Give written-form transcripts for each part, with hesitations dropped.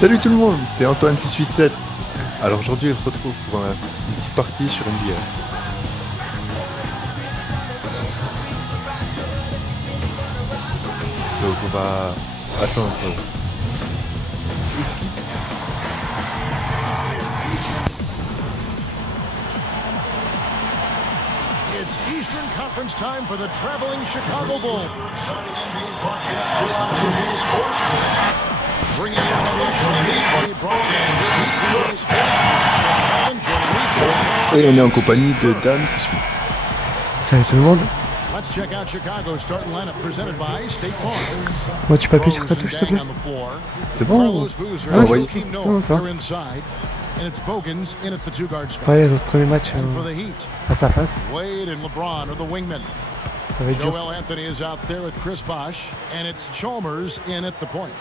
Salut tout le monde, c'est Antoine 687. Alors aujourd'hui on se retrouve pour une petite partie sur une bière. Donc on va attendre. It's Eastern Conference time for the traveling Chicago Bull. Bringing in the broadcast. Et on est en compagnie de Dame 68. Salut tout le monde. Let's check out Chicago's starting lineup presented by State Farm. Moi tu peux appuyer sur ta touche s'il te plaît. C'est bon. Ah, oui. c'est bon ça. And it's Bogans in at the two-guard spot. Ouais, notre premier match For the Heat, face à face. Wade and LeBron are the wingmen. Ça va être dur. Joel Anthony is out there with Chris Bosh, and it's Chalmers in at the point.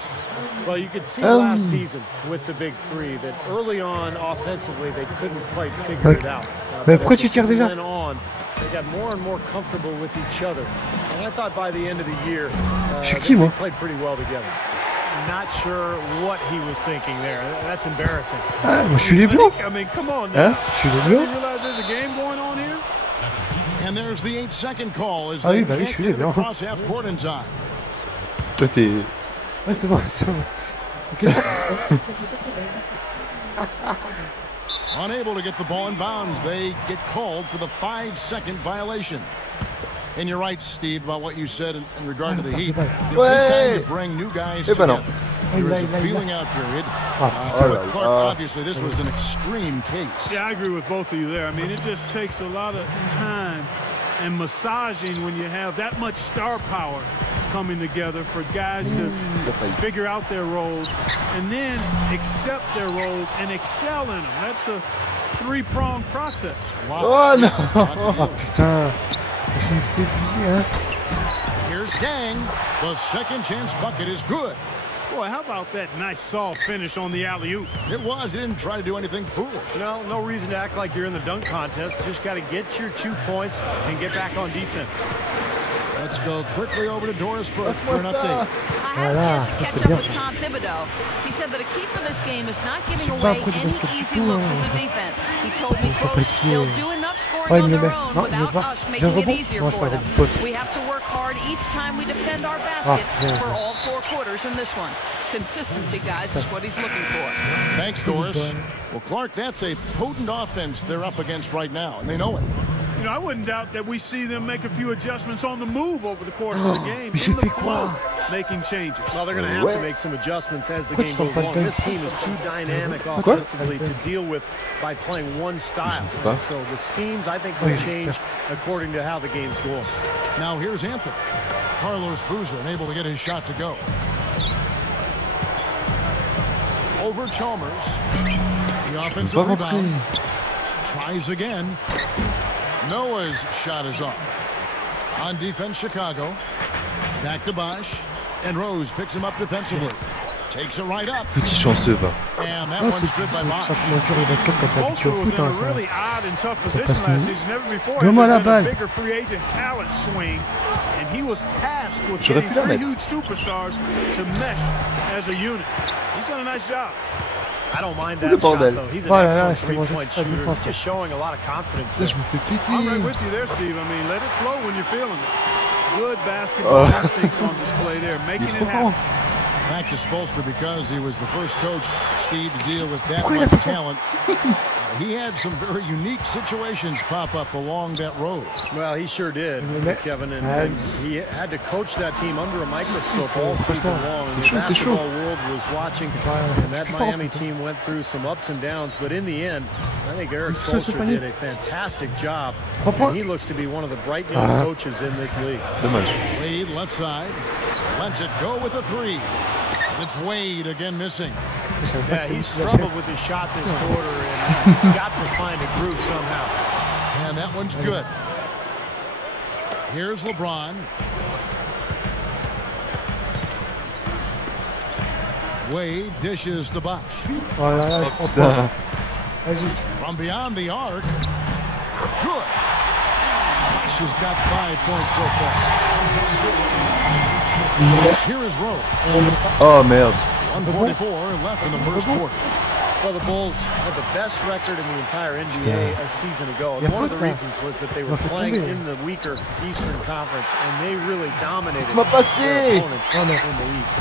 Well, you could see last season with the big three that early on offensively they couldn't quite figure it out. Mais pourquoi tu tires déjà? They got more and more comfortable with each other, and I thought by the end of the year they played pretty well together. Not sure what he was thinking there. That's embarrassing. Ah, moi je suis les blancs. I mean, come on. Hein? Je suis les blancs. You realize there's a game going on here? And there's the 8-second call as Ah oui, they bah oui, je can't suis get les it blancs. across half court in time. Toi t'es... Ouais c'est bon, c'est bon. Ok, ça. Unable to get the ball in bounds, they get called for the 5-second violation. And you're right, Steve, about what you said in regard to the Heat. Time to bring new guys together. There was a feeling out period. But Clark, obviously, this was an extreme case. Yeah, I agree with both of you there. I mean, it just takes a lot of time and massaging when you have that much star power coming together for guys to figure out their roles and then accept their roles and excel in them. That's a three-pronged process. Oh non. Oh putain. Je ne sais plus, hein. Here's Dang. The second chance bucket is good. Boy, how about that nice soft finish on the alley-oop? It was. He didn't try to do anything foolish. No reason to act like you're in the dunk contest. Just got to get your 2 points and get back on defense. Let's go quickly over to Doris Brooke for an update. I had a chance to catch up with Tom Thibodeau. He said that a key for this game is not giving away any easy looks as a defense. He told me, quote, they'll do enough scoring on their own without us making it easier for them. We have to work hard each time we defend our basket for all 4 quarters in this one. Consistency, guys, is what he's looking for. Thanks, Doris. Well, Clark, that's a potent offense they're up against right now, and they know it. You know, I wouldn't doubt that we see them make a few adjustments on the move over the course of the game. In the flow, making changes. Well, they're going to have to make some adjustments as the game goes on. This team is too dynamic offensively to deal with by playing one style. So the schemes, I think, will change according to how the game's going. Now here's Anthony. Carlos Boozer unable to get his shot to go. Over Chalmers. The offensive rebound. Tries again. Noah's shot is off. On defense, Chicago. Back to Bosh. And Rose picks him up defensively. Takes it right up. Petit chanceux va. And that one's good by Bosh. Simplement dur le basket quand t'es habitué au foot, hein, ça. Really odd and tough position last season. Never before. Donne-moi la balle. Bigger free agent talent swing, and he was tasked with getting 3 huge superstars to mesh as a unit. He's done a nice job. I don't mind that shot, though. He's an excellent three-point shooter. He's just showing a lot of confidence. Ça, je me fais péter. I'm right with you there, Steve. I mean, let it flow when you're feeling it. Good basketball instincts on display there, making it happen. Back to Spolster because he was the first coach, Steve, to deal with that much talent. He had some very unique situations pop up along that road. Well, he sure did, Kevin, and he had to coach that team under a microscope all season long. The basketball world was watching, and that Miami team went through some ups and downs, but in the end, I think Eric Spolster did a fantastic job, and he looks to be one of the bright young coaches in this league. Dommage. Wade left side, lets it go with a 3. It's Wade again missing. Yeah, he's struggled with his shot this quarter, and he's got to find a groove somehow. And that one's good. Here's LeBron. Wade dishes to Bosh. From beyond the arc. Good. Bosh has got 5 points so far. Here is Rose. Oh merde. 1:44 left in the first quarter. Well, the Bulls had the best record in the entire NBA a season ago. And one of the reasons was that they were playing in the weaker Eastern Conference, and they really dominated their opponents in the East.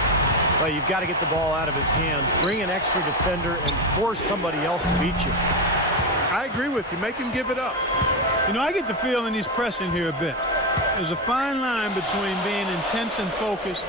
But you've got to get the ball out of his hands, bring an extra defender, and force somebody else to beat you. I agree with you. Make him give it up. You know, I get the feeling he's pressing here a bit. There's a fine line between being intense and focused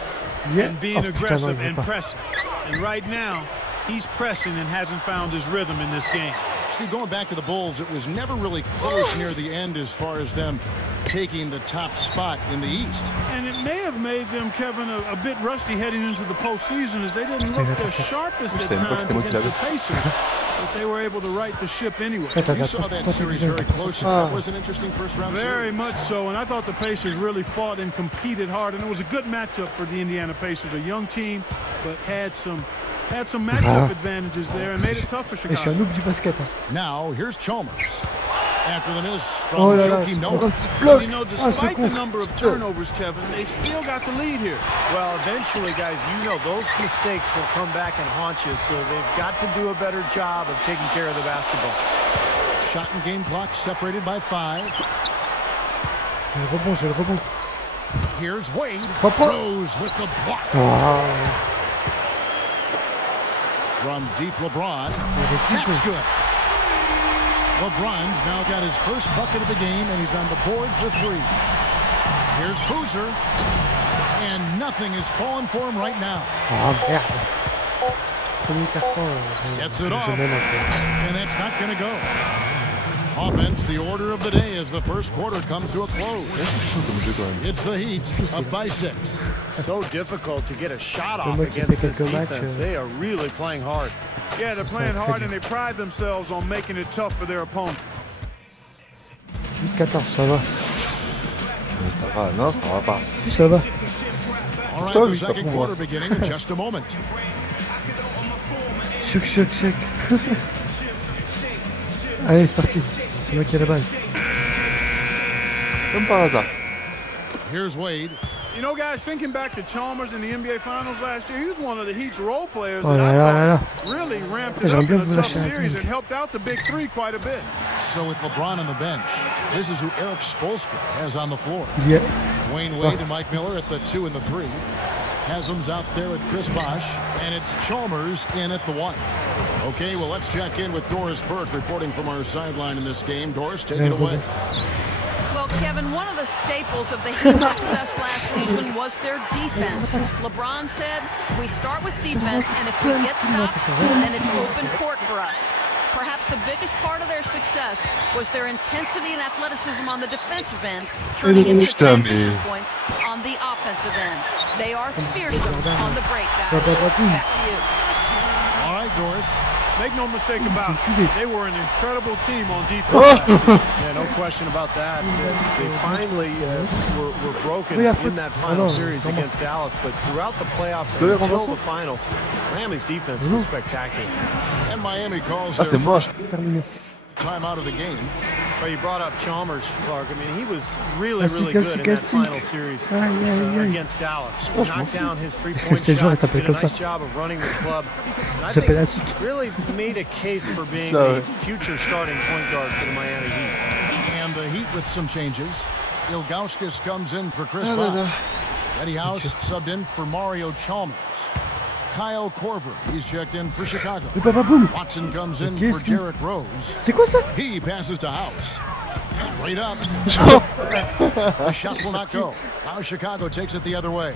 and being aggressive and pressing. And right now, he's pressing and hasn't found his rhythm in this game. Steve, going back to the Bulls, it was never really close near the end as far as them taking the top spot in the East. And it may have made them, Kevin, a bit rusty heading into the postseason as they didn't look their sharpest at times against the Pacers. But they were able to right the ship anyway. You saw that series very close. That was an interesting first-round series. Very much so, and I thought the Pacers really fought and competed hard, and it was a good matchup for the Indiana Pacers. A young team, but had some matchup advantages there and made it tough for Chicago. Now, here's Chalmers. After the miss from Joakim Noah. You know, despite the number of turnovers, Kevin, they've still got the lead here. Well, eventually, guys, you know those mistakes will come back and haunt you, so they've got to do a better job of taking care of the basketball. Shot and game clock separated by 5. J'ai le rebond. Here's Wade. Rose with the block. From deep LeBron. That's good. LeBron's now got his first bucket of the game, and he's on the board for 3. Here's Boozer. And nothing is falling for him right now. Gets it off. And that's not going to go. Offense, the order of the day as the first quarter comes to a close. It's the Heat up by 6. So difficult to get a shot off against this defense. They are really playing hard. Yeah, they're playing hard, and they pride themselves on making it tough for their opponent. 14, ça va. Ça va, non, ça va pas. Ça va. All right, the second quarter beginning in just a moment. Choc. Allez, c'est parti. C'est moi qui ai la balle. Comme par hasard. Here's Wade. You know, guys, thinking back to Chalmers in the NBA Finals last year, he was one of the Heat's role players that I thought really ramped it up in a tough series and helped out the Big Three quite a bit. So with LeBron on the bench, this is who Eric Spoelstra has on the floor. Yeah. Wayne Wade and Mike Miller at the 2 and the 3. Haslam's out there with Chris Bosh, and it's Chalmers in at the 1. Okay, well, let's check in with Doris Burke reporting from our sideline in this game. Doris, take it away. Well, Kevin, one of the staples of the Heat's success last season was their defense. LeBron said, we start with defense, and if we get stops, then it's open court for us. Perhaps the biggest part of their success was their intensity and athleticism on the defensive end, turning into transition points on the offensive end. They are fearsome on the break, guys. Back to you. All right, Doris. Make no mistake about it, they were an incredible team on defense. Yeah, no question about that. They finally were broken in that final series against Dallas, but throughout the playoffs until the finals, Miami's defense was spectacular. And Miami calls their time out of the game. Well, you brought up Chalmers, Clark. I mean, he was really good in that final series against Dallas. Knocked down his three-point shots, did a nice job of running the club. And I think really made a case for being the future starting point guard for the Miami Heat. And the Heat with some changes. Ilgauskas comes in for Chris Bosh. Eddie House subbed in for Mario Chalmers. Kyle Korver, he's checked in for Chicago. Watson comes in for Derrick Rose. He passes to House. Straight up. The shot will not go. Now Chicago takes it the other way.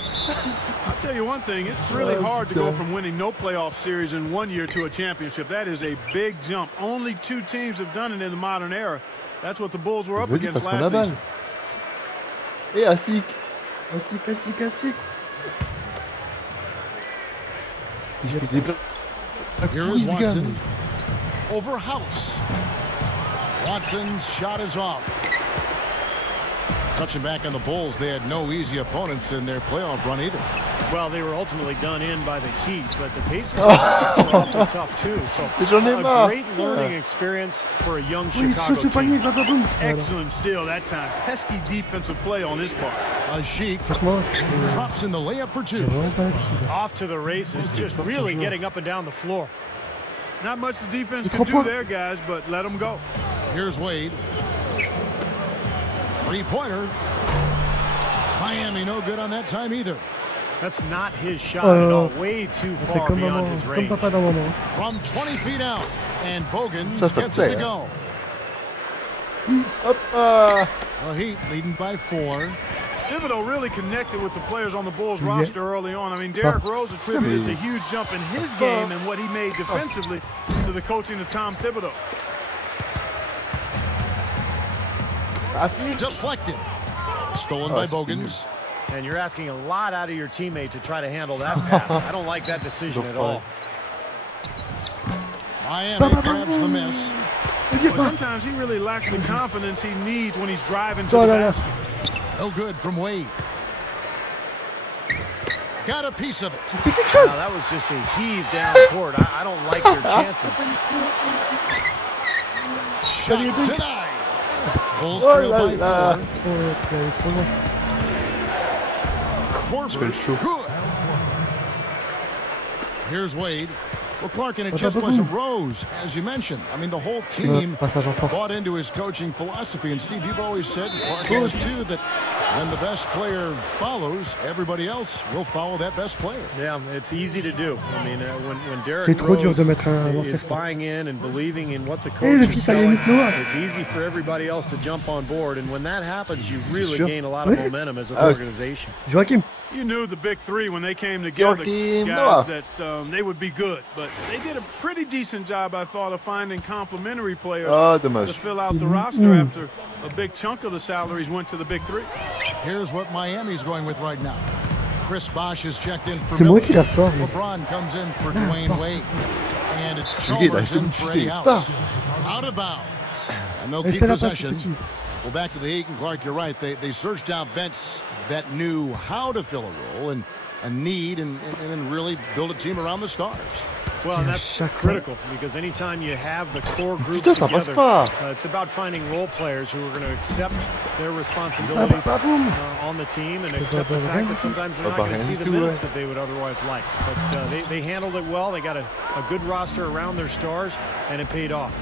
I'll tell you one thing, it's really hard to go from winning no playoff series in 1 year to a championship. That is a big jump. Only 2 teams have done it in the modern era. That's what the Bulls were up against last season. Et Asik. Here is Watson over House. Watson's shot is off. Touching back on the Bulls, they had no easy opponents in their playoff run either. Well, they were ultimately done in by the Heat, but the Pacers are awfully tough too. So a great learning experience for a young Chicago team. Excellent steal that time. Pesky defensive play on his part. Sheik drops in the layup for two. Off to the races, just really getting up and down the floor. Not much the defense can do there, guys, but let them go. Here's Wade. Three-pointer. Miami no good on that time either. That's not his shot at all. Way too far beyond his range. From 20 feet out, and Bogan gets it to go. The Heat leading by 4. Thibodeau really connected with the players on the Bulls roster early on. I mean, Derrick Rose attributed the huge jump in his game and what he made defensively to the coaching of Tom Thibodeau. Deflected. Stolen by Bogans. And you're asking a lot out of your teammate to try to handle that pass. I don't like that decision at all. Miami grabs the miss. But sometimes he really lacks the confidence he needs when he's driving to the basket. No good from Wade. Got a piece of it. Wow, that was just a heave down court. I don't like your chances. Shot denied. Bulls trail by 4. Good. Here's Wade. Well, Clark, and it just wasn't Rose, as you mentioned. I mean, the whole team bought into his coaching philosophy. And, Steve, you've always said, Clark has too, that when the best player follows, everybody else will follow that best player. Yeah, it's easy to do. I mean, when Derrick Rose is buying in and believing in what the coach is telling, it's easy for everybody else to jump on board. And when that happens, you really gain a lot of momentum as an organization. Joachim. You knew the big three when they came together, guys, that they would be good. But they did a pretty decent job, I thought, of finding complementary players to fill out the roster after a big chunk of the salaries went to the big three. Here's what Miami's going with right now. Chris Bosh is checked in for Miller. LeBron comes in for Dwayne Wade. And it's Chalmers in for Eddie House. Out of bounds. And they'll keep possession. Well, back to the Heat, and Clark, you're right. They searched out vets that knew how to fill a role and a need and then really build a team around the stars. Well, and that's critical because anytime you have the core group together, it's about finding role players who are going to accept their responsibilities on the team and accept the fact that sometimes they're not going to see the minutes that they would otherwise like. But they handled it well. They got a good roster around their stars, and it paid off.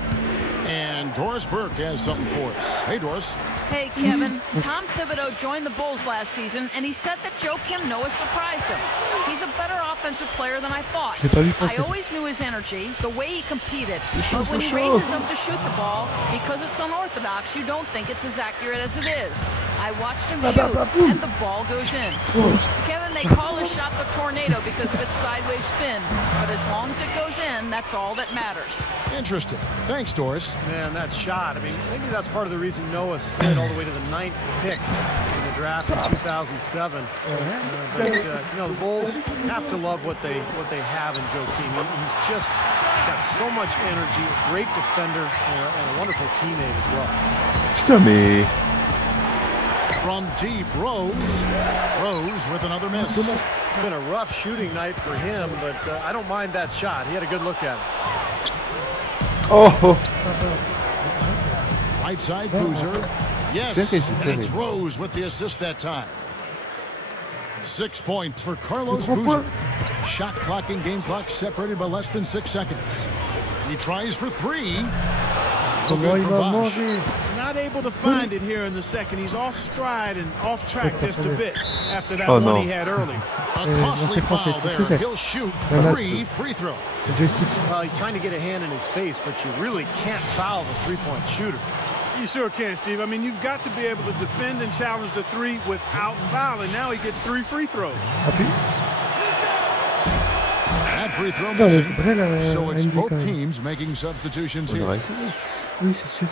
And Doris Burke has something for us. Hey, Doris. Hey, Kevin. Tom Thibodeau joined the Bulls last season, and he said that Joakim Noah surprised him. He's a better offensive player than I thought. I always knew his energy, the way he competed. But when he raises up to shoot the ball, because it's unorthodox, you don't think it's as accurate as it is. I watched him shoot, and the ball goes in. Kevin, they call his shot the tornado because of its sideways spin. But as long as it goes in, that's all that matters. Interesting. Thanks, Doris. Man, that shot, I mean, maybe that's part of the reason Noah slid all the way to the 9th pick in the draft in 2007. But you know, the Bulls have to love what they have in Joakim. He's just got so much energy, a great defender, and a wonderful teammate as well. From deep, Rose with another miss. It's been a rough shooting night for him, but I don't mind that shot. He had a good look at it. Right side, Boozer. Yes, and it's Rose with the assist that time. 6 points for Carlos Boozer. Shot clock and game clock separated by less than 6 seconds. He tries for 3. No good for Bosh. Not able to find it here in the second. He's off stride and off track just a bit after that one he had early. A costly foul there. He'll shoot 3 free throws. Well, he's trying to get a hand in his face, but you really can't foul the three-point shooter. You sure can, Steve. I mean, you've got to be able to defend and challenge the 3 without fouling. Now he gets 3 free throws. That free throw missing. So it's both teams making substitutions here. Oui, c'est sûr.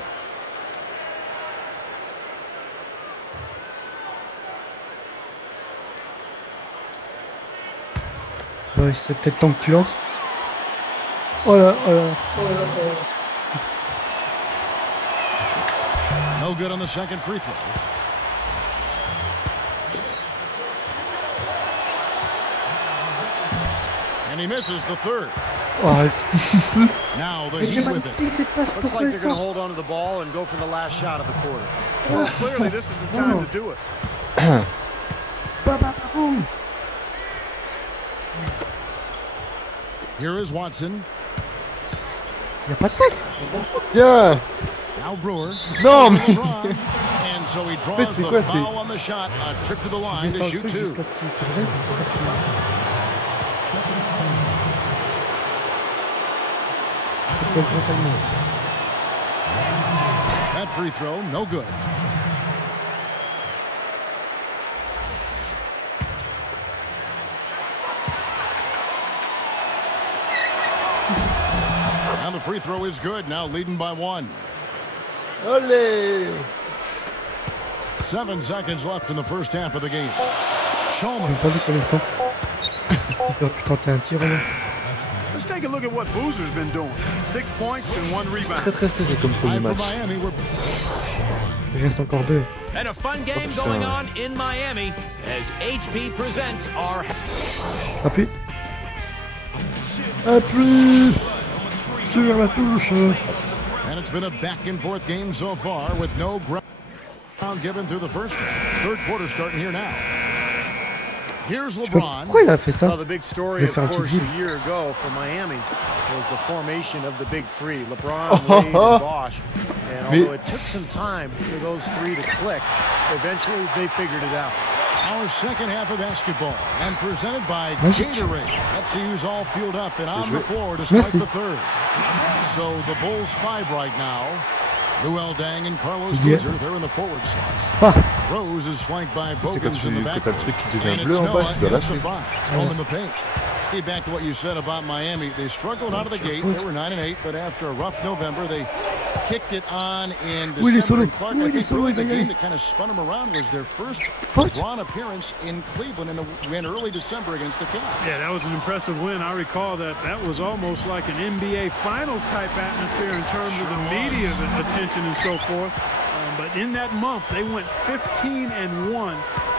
Ouais, c'est peut-être temps que tu lances. Oh là, oh là, oh là, oh là. No good on the second free throw. And he misses the third. Oh, Now the Heat with it. Looks like they're going to hold on to the ball and go for the last shot of the quarter. Well, clearly this is the time to do it. Here is Watson. Y'a pas de faute. Bien. Now Brewer. Non, mais... And so he draws the foul on the shot. A trip to the line to shoot two. That free throw, no good. And the free throw is good, now leading by 1. Allez. 7 seconds left in the first half of the game. Chalmers. Let's take a look at what Boozer's been doing. 6 points and 1 rebound. Très serré comme premier match. Il reste encore 2. And a fun game going on in Miami as HP presents our... Appuie. Appuie. Sur la touche. And it's been a back and forth game so far with no ground given through the first half. Third quarter starting here now. Here's LeBron. Pourquoi il a fait ça? Well, the big story, of course, a year ago for Miami was the formation of the big three, LeBron, Wade, and Bosh. And although it took some time for those three to click, eventually they figured it out. Our second half of basketball and presented by Gatorade. Let's see who's all fueled up and on the floor to start the third. So the Bulls 5 right now. Luol Deng and Carlos Boozer, they're in the forward slots. Rose is flanked by Bogans in the back. And it's Noah at the 5. Home in the paint. Steve, back to what you said about Miami. They struggled out of the gate. They were 9-8, but after a rough November, they kicked it on in December. And Clark, I think really the game that kind of spun them around was their first LeBron appearance in Cleveland in a win early December against the Cavs. Yeah, that was an impressive win. I recall that was almost like an NBA Finals type atmosphere in terms of the media attention and so forth. But in that month, they went 15-1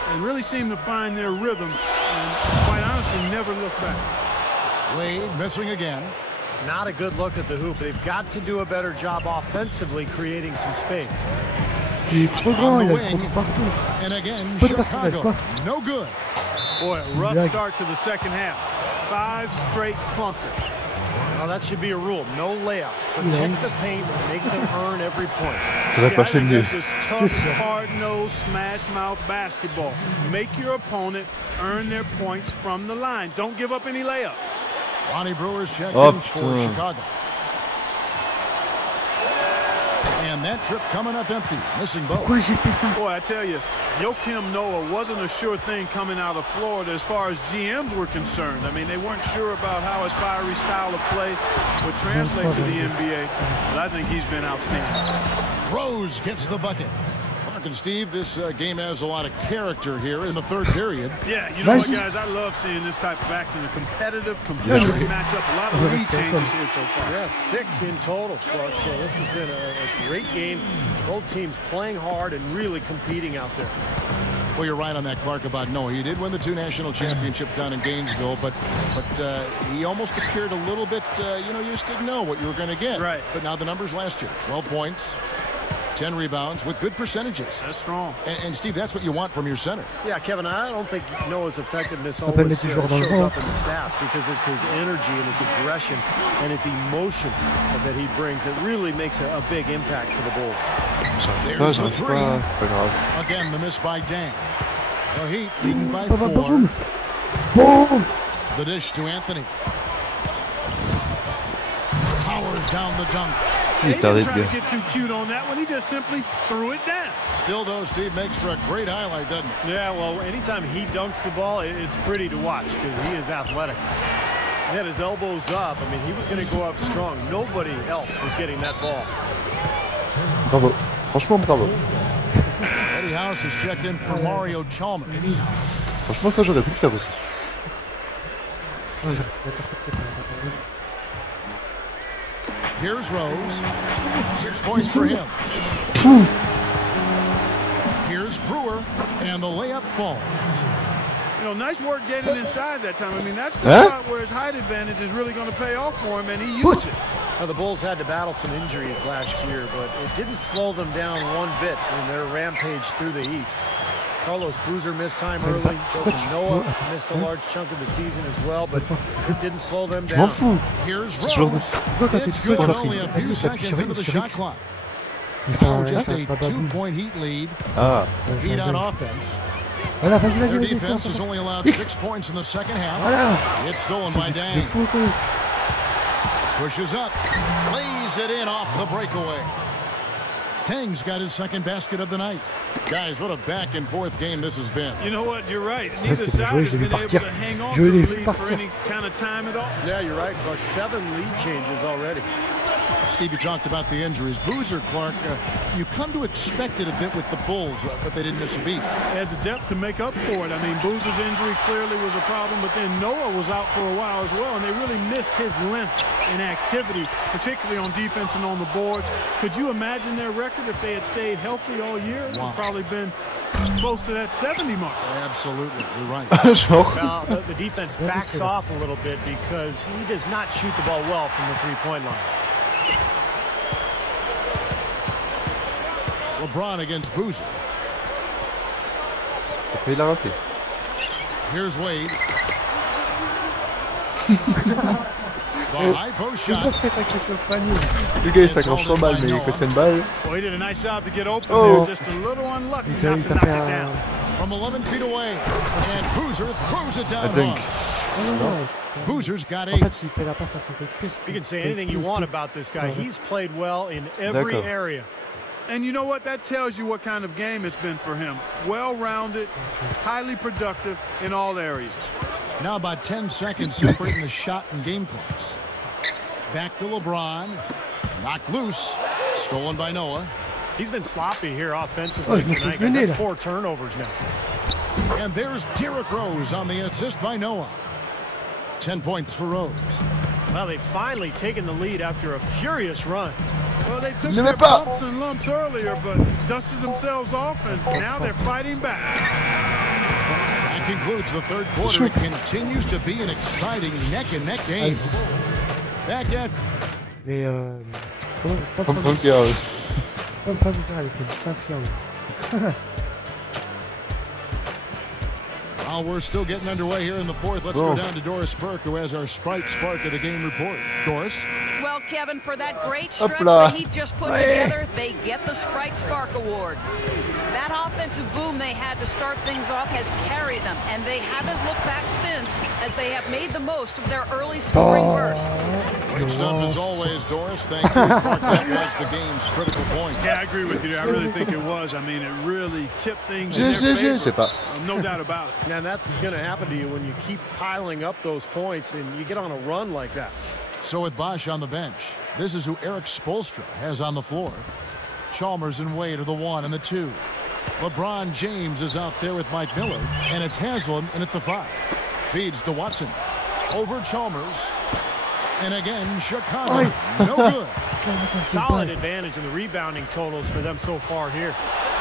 and really seemed to find their rhythm. And quite honestly, never looked back. Wade missing again. Not a good look at the hoop. They've got to do a better job offensively creating some space. Il est trop grand, il a le contre partout. And again, Chicago, no good. Boy, a rough start to the second half. 5 straight clunkers. Well, that should be a rule. No layups. Protect the paint and make them earn every point. This is tough, hard-nosed, smash-mouth basketball. Make your opponent earn their points from the line. Don't give up any layups. Ronnie Brewer's checked in for Chicago. And that trip coming up empty, missing both. Pourquoi j'ai fait ça? Boy, I tell you, Joakim Noah wasn't a sure thing coming out of Florida as far as GMs were concerned. I mean, they weren't sure about how his fiery style of play would translate to the NBA, but I think he's been outstanding. Rose gets the bucket. And Steve, this game has a lot of character here in the third period. Yeah, you know what, guys? I love seeing this type of action, a competitive matchup. A lot of lead changes here so far. Yeah, 6 in total, Clark. So this has been a great game. Both teams playing hard and really competing out there. Well, you're right on that, Clark, about Noah. He did win the 2 national championships down in Gainesville, but he almost appeared a little bit, you just didn't know what you were going to get. Right. But now the numbers last year, 12 points. 10 rebounds with good percentages. That's strong. And Steve, that's what you want from your center. Yeah, Kevin, I don't think Noah's effectiveness always shows up in the stats because it's his energy and his aggression and his emotion that he brings that really makes a big impact for the Bulls. There's the 3. Again, the miss by Deng. The Heat leading by 4. Boom! The dish to Anthony. Powers down the dunk. He didn't try to get too cute on that one. He just simply threw it down. Still, though, Steve makes for a great highlight, doesn't it? Yeah, well, anytime he dunks the ball, it's pretty to watch because he is athletic. He had his elbows up. I mean, he was going to go up strong. Nobody else was getting that ball. Bravo. Franchement, bravo. Eddie House is checked in for Mario Chalmers. Franchement, ça, j'aurais pu le faire aussi. Here's Rose. 6 points for him. Here's Brewer, and the layup falls. You know, nice work getting inside that time. I mean, that's the spot where his height advantage is really going to pay off for him, and he used it. Now, the Bulls had to battle some injuries last year, but it didn't slow them down one bit in their rampage through the East. Carlos Boozer missed time early. Noah missed a large chunk of the season as well, but it didn't slow them down. Here's Rose. It's good, only a few seconds into the shot clock. Now just a 2-point Heat lead. Heat on offense. Voilà, vas-y, Their vas-y, defense has only allowed 6 points in the second half. It's stolen by Dang. Pushes up, lays it in off the breakaway. Tang's got his second basket of the night. Guys, what a back and forth game this has been. You know what? You're right. Neither side has been able to hang on to the lead for any kind of time at all. Yeah, you're right. About 7 lead changes already. Steve, you talked about the injuries. Boozer, Clark, you come to expect it a bit with the Bulls, but they didn't miss a beat. They had the depth to make up for it. I mean, Boozer's injury clearly was a problem, but then Noah was out for a while as well, and they really missed his length and activity, particularly on defense and on the boards. Could you imagine their record if they had stayed healthy all year? It would have probably been close to that 70 mark. Absolutely, you're right. Now, the defense backs off a little bit because he does not shoot the ball well from the three-point line. LeBron against Boozer. Il l'a raté. Here's Wade. The high post shot. Le gars il s'accroche 100 balles, mais il fait une balle. Well, he did a nice job to get open there, just a little unlucky not to knock it down. From 11 feet away, and Boozer throws it down. Boozer's got 8. You can say anything you want about this guy. He's played well in every area. And you know what? That tells you what kind of game it's been for him. Well-rounded, highly productive in all areas. Now about 10 seconds separating the shot and game clocks. Back to LeBron. Knocked loose. Stolen by Noah. He's been sloppy here offensively tonight. That's 4 turnovers now. And there's Derrick Rose on the assist by Noah. 10 points for Rose. Well, they've finally taken the lead after a furious run. Well, they took their bumps and lumps earlier, but dusted themselves off, and now they're fighting back. That concludes the third quarter. It continues to be an exciting neck-and-neck game. Back at... While we're still getting underway here in the fourth, let's go down to Doris Burke, who has our Sprite Spark of the Game report. Doris? Well, Kevin, for that great stretch that he just put together, they get the Sprite Spark Award. That offensive boom they had to start things off has carried them, and they haven't looked back since, as they have made the most of their early scoring bursts. Great stuff as always, Doris. Thank you. Clark, that was the game's critical point. Yeah, I agree with you there. I really think it was. I mean, it really tipped things in their favor. No doubt about it. And that's going to happen to you when you keep piling up those points and you get on a run like that. So with Bosch on the bench, this is who Eric Spoelstra has on the floor. Chalmers and Wade are the 1 and the 2. LeBron James is out there with Mike Miller, and it's Haslam in at the 5. Feeds to Watson. Over Chalmers. And again, Chicago. No good. Solid advantage in the rebounding totals for them so far here.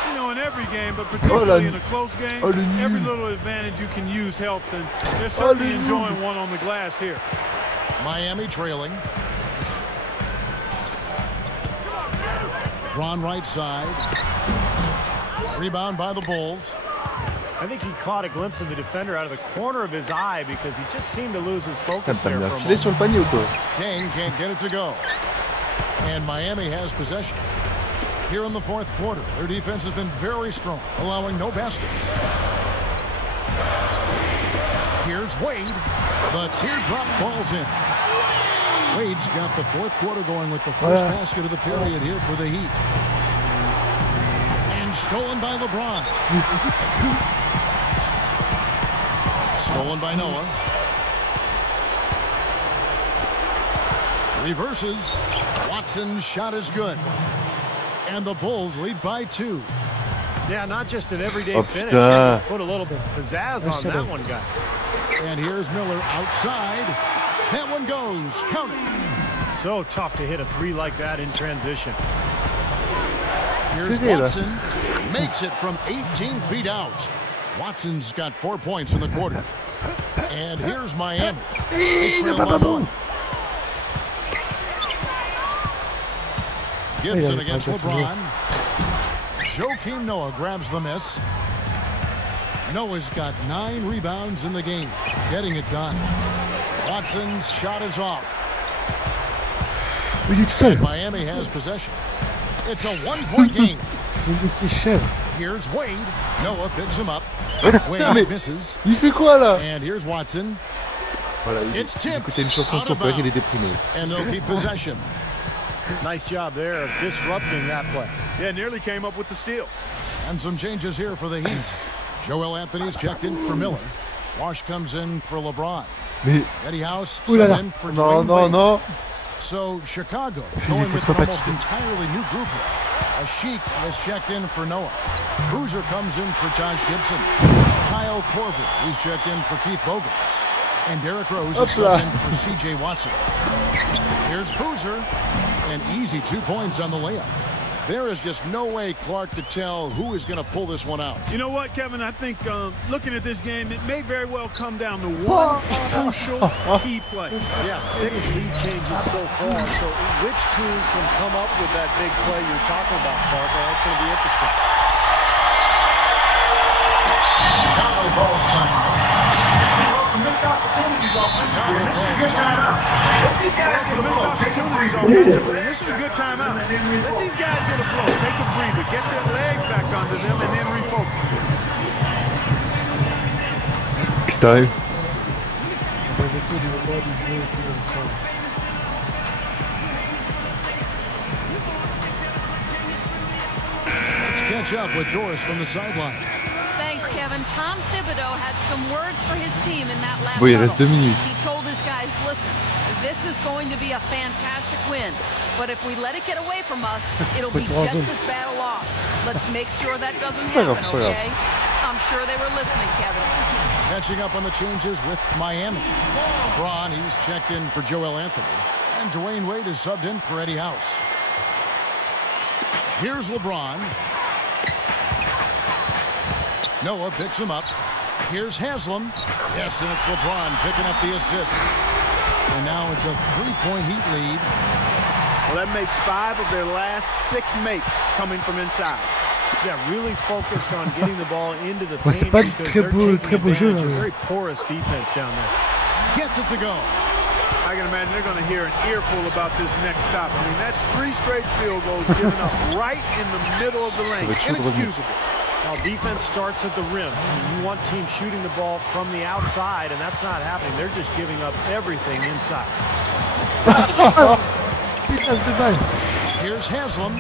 You know, in every game, but particularly in a close game, every little advantage you can use helps, and they're certainly enjoying one on the glass here. Miami trailing. Ron right side. Rebound by the Bulls. I think he caught a glimpse of the defender out of the corner of his eye because he just seemed to lose his focus there for a moment. Dang can't get it to go. And Miami has possession. Here in the fourth quarter, their defense has been very strong, allowing no baskets. Here's Wade. The teardrop falls in. Wade's got the fourth quarter going with the first basket of the period here for the Heat. And stolen by LeBron. Stolen by Noah. Reverses. Watson's shot is good. And the Bulls lead by 2. Yeah, not just an everyday finish. Put a little bit of pizzazz on that one, guys. And here's Miller outside. That one goes. Count it. So tough to hit a 3 like that in transition. Here's Watson. Makes it from 18 feet out. Watson's got 4 points in the quarter. And here's Miami. Gibson against LeBron. Joakim Noah grabs the miss. Noah's got 9 rebounds in the game, getting it done. Watson's shot is off. And Miami has possession. It's a 1-point game. Here's Wade. Noah picks him up. Wade misses. Il fait quoi là? And here's Watson. Voilà, il écoutait une chanson de son père, il est déprimé. And they'll keep possession. Nice job there of disrupting that play. Yeah, nearly came up with the steal. And some changes here for the Heat. Joel Anthony's checked in for Miller. Wash comes in for LeBron. Mais... Eddie House sent in for Dwayne Wade. Non. So Chicago going with an almost entirely new group here. Ashik has checked in for Noah. Boozer comes in for Josh Gibson. Kyle Korver, he's checked in for Keith Bogans. And Derrick Rose is subbed in for C.J. Watson. Here's Boozer. An easy 2 points on the layup. There is just no way, Clark, to tell who is going to pull this one out. You know what, Kevin? I think looking at this game, it may very well come down to one crucial key play. Yeah, 6 lead changes so far. So which team can come up with that big play you're talking about, Clark? That's going to be interesting. Chicago balls timeout. Some missed opportunities offensively. This is a good timeout. Let these guys get a flow. Take a breather. This is a good timeout. Let these guys get a flow. Take a breather. Get their legs back under them and then refocus. Style. Let's catch up with Doris from the sideline. Thanks, Kevin. Tom Thibodeau had some words for his team in that last Oui, il reste 2 minutes. He told his guys, listen, this is going to be a fantastic win, but if we let it get away from us, it'll be just as bad a loss. Let's make sure that doesn't happen, okay? I'm sure they were listening, Kevin. Catching up on the changes with Miami. LeBron, he's checked in for Joel Anthony. And Dwayne Wade is subbed in for Eddie House. Here's LeBron. Noah picks him up. Here's Haslam. Yes, and it's LeBron picking up the assist. And now it's a 3-point Heat lead. Well, that makes 5 of their last 6 makes coming from inside. Yeah, really focused on getting the ball into the paint because they're taking advantage of very porous defense down there. Gets it to go. I can imagine they're going to hear an earful about this next stop. I mean, that's 3 straight field goals given up right in the middle of the lane. Inexcusable. Now, defense starts at the rim. You want teams shooting the ball from the outside, and that's not happening. They're just giving up everything inside. Here's Haslam.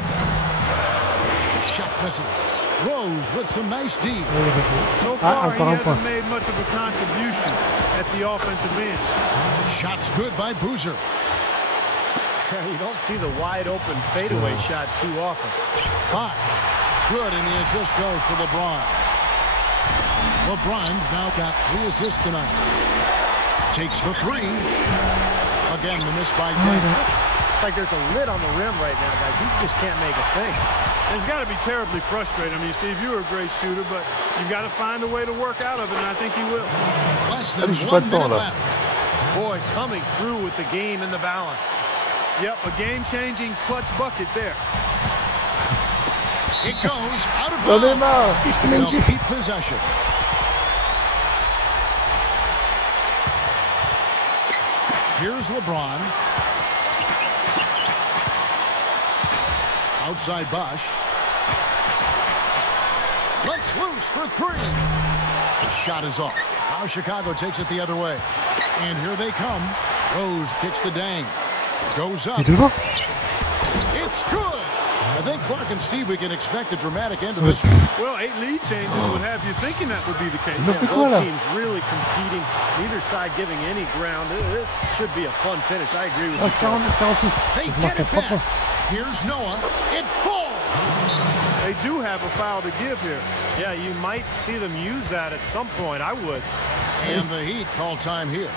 Shot misses. Rose with some nice D. So far, he hasn't made much of a contribution at the offensive end. Shot's good by Boozer. You don't see the wide-open fadeaway shot too often. Good, and the assist goes to LeBron. LeBron's now got 3 assists tonight. Takes the 3. Again, the miss by Dane. It's like there's a lid on the rim right now, guys. He just can't make a thing. It's got to be terribly frustrating. I mean, Steve, you're a great shooter, but you've got to find a way to work out of it, and I think he will. Less than 1 minute left. Boy, coming through with the game in the balance. Yep, a game-changing clutch bucket there. It goes out of bounds. They'll keep possession. Here's LeBron. Outside Bosch. Let's loose for 3. The shot is off. Now Chicago takes it the other way. And here they come. Rose kicks to Dang. Goes up. It's good. I think Clark and Steve, we can expect a dramatic end to this one. Well, 8 lead changes would have you thinking that would be the case. Yeah, both teams really competing, neither side giving any ground. This should be a fun finish. I agree with you. They get it back. Here's Noah. It falls. They do have a foul to give here. Yeah, you might see them use that at some point. I would. And the Heat call time here.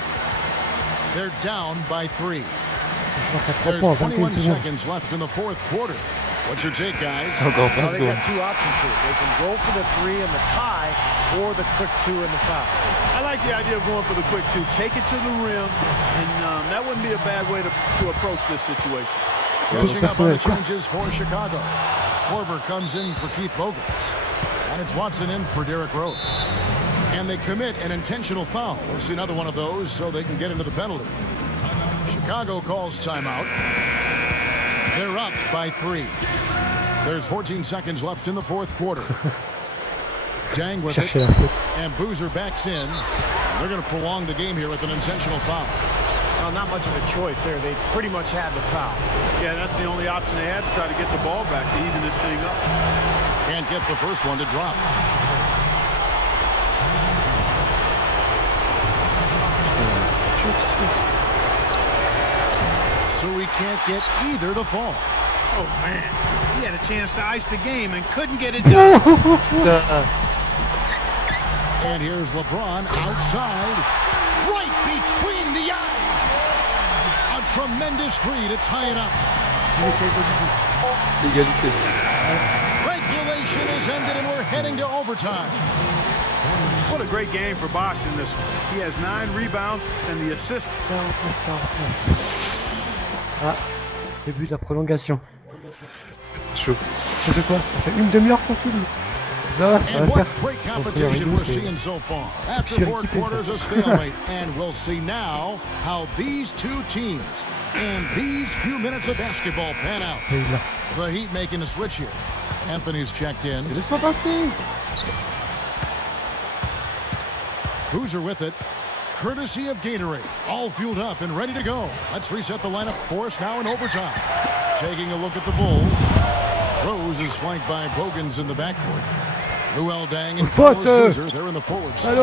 They're down by 3. There's 21 seconds left in the 4th quarter. What's your take, guys? Encore Well, 20 they got secondes. two options here. They can go for the 3 and the tie, or the quick 2 and the foul. I like the idea of going for the quick 2. Take it to the rim, and that wouldn't be a bad way to approach this situation. Switching up on the changes for Chicago. Korver comes in for Keith Bogans. And it's Watson in for Derrick Rose. And they commit an intentional foul. We'll see another one of those so they can get into the penalty. Chicago calls timeout. They're up by 3. There's 14 seconds left in the fourth quarter. Dang with it. And Boozer backs in. They're going to prolong the game here with an intentional foul. Well, not much of a choice there. They pretty much had the foul. Yeah, that's the only option they had to try to get the ball back to even this thing up. Can't get the first one to drop. So we can't get either to fall. Oh, man. He had a chance to ice the game and couldn't get it done. And here's LeBron outside, right between the eyes. A tremendous 3 to tie it up. Égalité. Regulation is ended and we're heading to overtime. What a great game for Bosch in this one. He has 9 rebounds and the assist. Ah, début de la prolongation. Chaud. Ça fait quoi? Ça fait une demi-heure qu'on filme. Ça va And le what faire. great competition we're seeing so far. After 4 quarters of stalemate, and we'll see now how these two teams and these few minutes of basketball pan out. The Heat making a switch here. Anthony's checked in. Laisse-moi passer. Boozer with it. Courtesy of Gatorade. All fueled up and ready to go. Let's reset the lineup for us now in overtime. Taking a look at the Bulls. Rose is flanked by Bogans in the backcourt. Luol Deng and Carlos Boozer, they're in the forward side.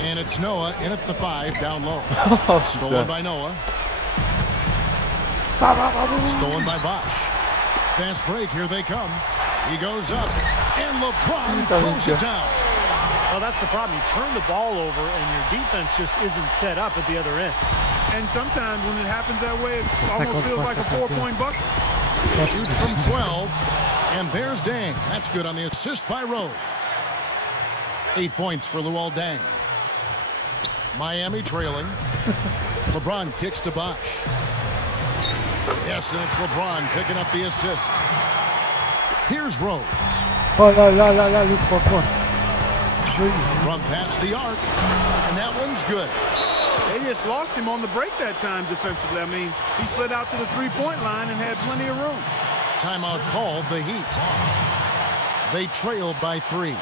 And it's Noah in at the 5 down low. Stolen by Noah. Stolen by Bosch. Fast break, here they come. He goes up, and LeBron throws it down. Well, that's the problem. You turn the ball over, and your defense just isn't set up at the other end. And sometimes when it happens that way, it almost feels like a 4-point bucket. Shoots from 12, and there's Deng. That's good on the assist by Rose. 8 points for Luol Deng. Miami trailing. LeBron kicks to Bosch. Yes, and it's LeBron picking up the assist. Here's Rose. Oh là là là là, les 3 points. From past the arc, and that one's good. They just lost him on the break that time defensively. I mean, he slid out to the 3-point line and had plenty of room. Timeout called, the Heat. They trailed by 3.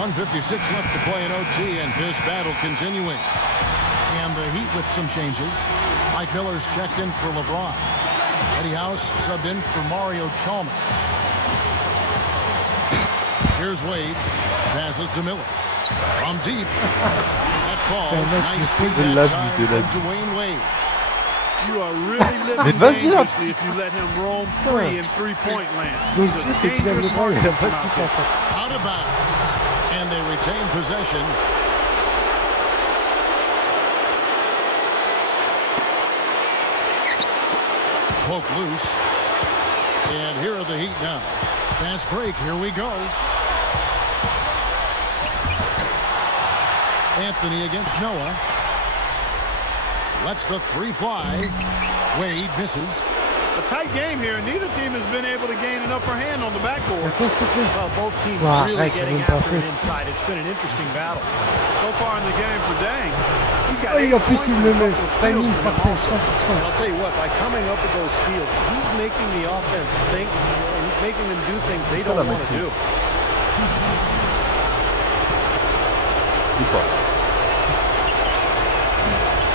1:56 left to play in OT, and this battle continuing. And the Heat with some changes. Mike Miller's checked in for LeBron. Eddie House subbed in for Mario Chalmers. Here's Wade. Passes to Miller. From deep. That falls. Nice speed that time from Dwayne Wade. You are really living dangerously if you let him roam free in 3-point land. He's a dangerous marksman out there. Out of bounds. And they retain possession. Poke loose. And here are the Heat now. Fast break. Here we go. Anthony against Noah. Lets the 3 fly. Wade misses. A tight game here, and neither team has been able to gain an upper hand on the backboard. Well, both teams really getting after it inside. It's been an interesting battle. So far in the game for Deng, he's got 8 en points plus, il and a me met. couple of Timing steals for him parfait, also. 100%. And I'll tell you what, by coming up with those steals, he's making the offense think, and he's making them do things they don't want to do.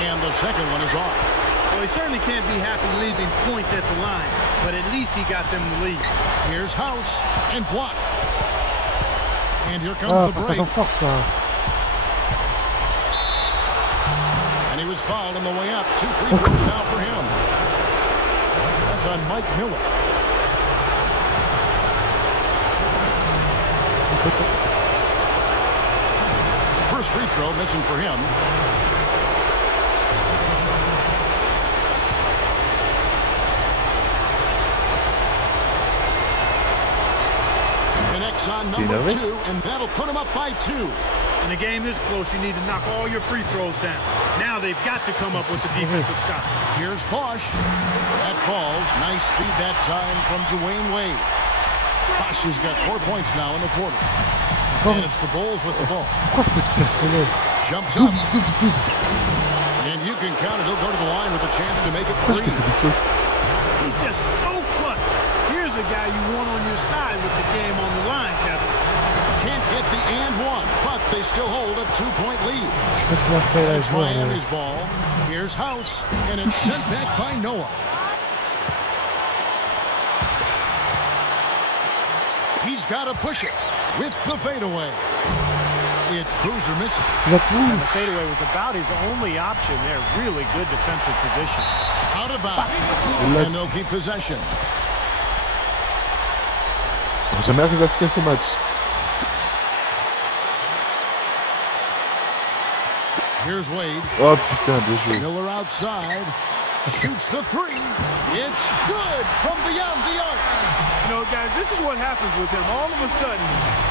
And the second one is off. Well, he certainly can't be happy leaving points at the line, but at least he got them the lead. Here's House and blocked. And here comes the break. Passage en force là. And he was fouled on the way up. 2 free throws now for him. That's on Mike Miller. First free throw missing for him. on number 2, and that'll put him up by 2. In a game this close, you need to knock all your free throws down. Now they've got to come up with the defensive stop. Here's Bosch. That falls. Nice speed that time from Dwayne Wade. Bosch has got 4 points now in the quarter. And it's the Bulls with the ball. Jumps up. And you can count it. He'll go to the line with a chance to make it 3. He's just so clutch. Here's a guy you want on your side with the game on the line, Kevin. Can't get the and one, but they still hold a 2-point lead. It's Miami's ball. Here's House, and it's sent back by Noah. He's got to push it with the fadeaway. It's Boozer missing. And the fadeaway was about his only option there. Really good defensive position. Out of bounds, and they'll keep possession. On va jamais arriver à finir ce match. Here's Wade. Oh putain, bien joué. Miller outside. Shoots the 3. It's good from beyond the arc. You know, guys, this is what happens with him. All of a sudden,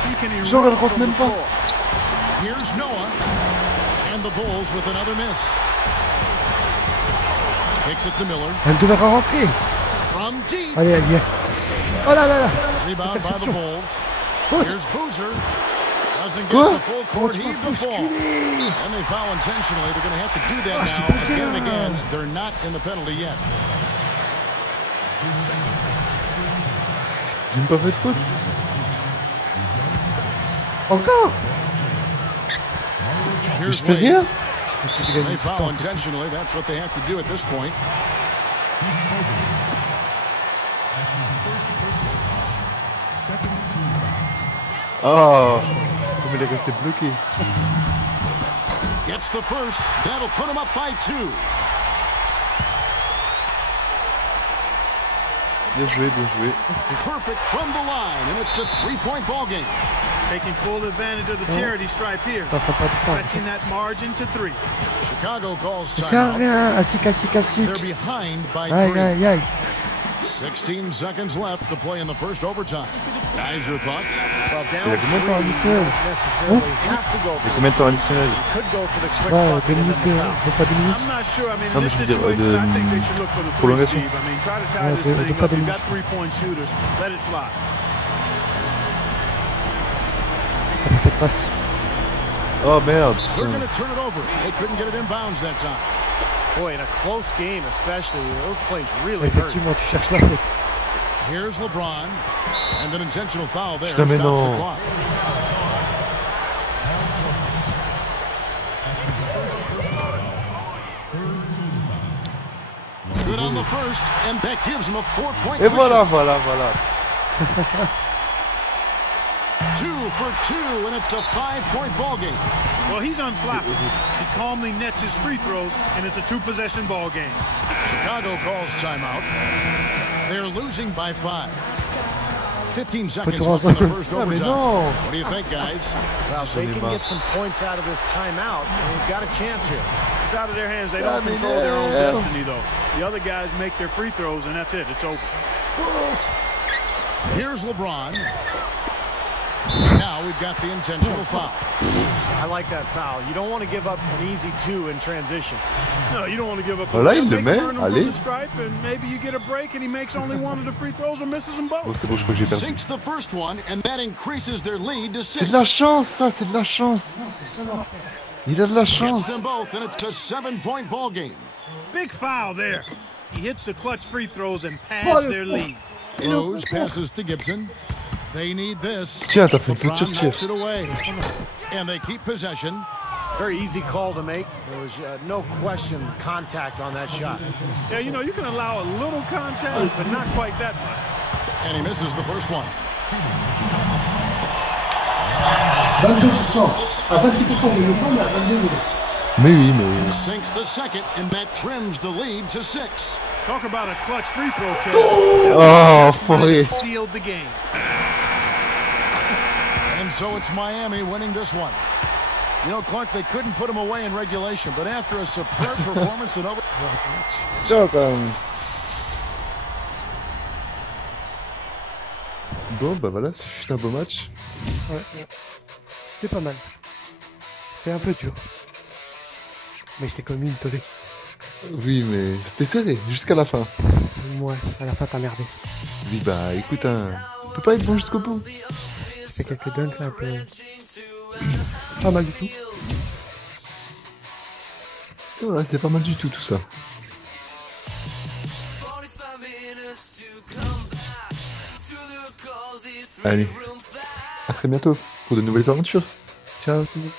he can erupt Genre, elle rentre from the même pas. floor. Here's Noah. And the Bulls with another miss. Kicks it to Miller. Elle devrait rentrer. From deep. Allez, elle y est. Oh là là là. Rebound by the Bulls. Here's Boozer. Doesn't get Quoi? the full court heave the fall. And they foul intentionally. They're going to have to do that now again and again. They're not in the penalty yet. J'ai même pas fait de faute. Encore. Here's Je fais rien. They foul intentionally. That's what they have to do at this point. Oh, comme il est resté bloqué. Gets the first. That'll put him up by 2. Bien joué, bien joué. Perfect from the line, and it's a 3-point ball game. Taking full advantage of the charity stripe here. Stretching that margin to 3. Chicago calls Ça sert à timeout. rien. Asik. They're behind by 3. Aïe, aïe, aïe. 16 seconds left to play in the first overtime. Guys, your thoughts? Well, Il y a down combien de temps additionnel? necessarily have to go Il y a for combien de temps additionnel? could go for the quick Ouais, bucket 2 and minutes, then the foul. 2 fois 2 minutes. I'm not sure. I mean, Non, in mais this je veux dire, situation, I think they should look for the 3, prolongation. Steve. I mean, try to tie this deux thing fois up. 2 You got minutes. 3-point shooters. Let it fly. T'as pas fait de passe. Oh merde. They're going to turn it over. They couldn't get it inbounds that time. Boy, in a close game especially, those plays really hurt. Effectivement, tu cherches la faute. Here's LeBron. And an intentional foul there. Putain, mais Stops non. the clock. Good on the first, and that gives him a 4-point Et cushion. voilà. 2 for 2, and it's a 5-point ball game. Well, he's unflappable. He calmly nets his free throws, and it's a 2-possession ball game. Chicago calls timeout. They're losing by 5. 15 seconds left in the first Ah mais overtime. non. What do you think, guys? Well, if they can get some points out of this timeout, they've got a chance here. It's out of their hands. They don't control their own destiny, though. The other guys make their free throws, and that's it. It's over. Here's LeBron. Now we've got the intentional foul. I like that foul. You don't want to give up an easy 2 in transition. No, you don't want to give up. Voilà, il le Make met. him earn them Allez. from the stripe, and maybe you get a break, and he makes only one of the free throws or misses them both. Oh, c'est bon, je crois que j'ai perdu. Sinks the first one, and that increases their lead to 6. C'est de la chance, ça, c'est de la chance. Il a de la Gets chance. them both, and it's a 7-point ball game. Big foul there. He hits the clutch free throws and pads their lead. Rose passes to Gibson. They need this. Tiens, t'as fait une faute LeBron sur tir. knocks it away. And they keep possession. Very easy call to make. There was no question contact on that shot. Yeah, you know, you can allow a little contact, but not quite that much. And he misses the first one. 22%. À 26%, mais le temps, il a 22 minutes. Mais oui, mais... Sinks the second, and that trims the lead to 6. Talk about a clutch free throw kill. Oh, forêt. Sealed the game. And so it's Miami winning this one. You know, Clark, they couldn't put him away in regulation, but after a superb performance in over... Ciao, quand même. Bon, bah voilà, ce fut un beau match. Ouais. C'était pas mal. C'était un peu dur. Mais j'étais comme une teubée. Oui, mais c'était serré, jusqu'à la fin. Ouais, à la fin t'as merdé. Oui, bah écoute, on peut pas être bon jusqu'au bout. J'ai fait quelques dunks là, un peu... Pas mal du tout. C'est vrai, c'est pas mal du tout ça. Allez, à très bientôt pour de nouvelles aventures. Ciao tout le monde.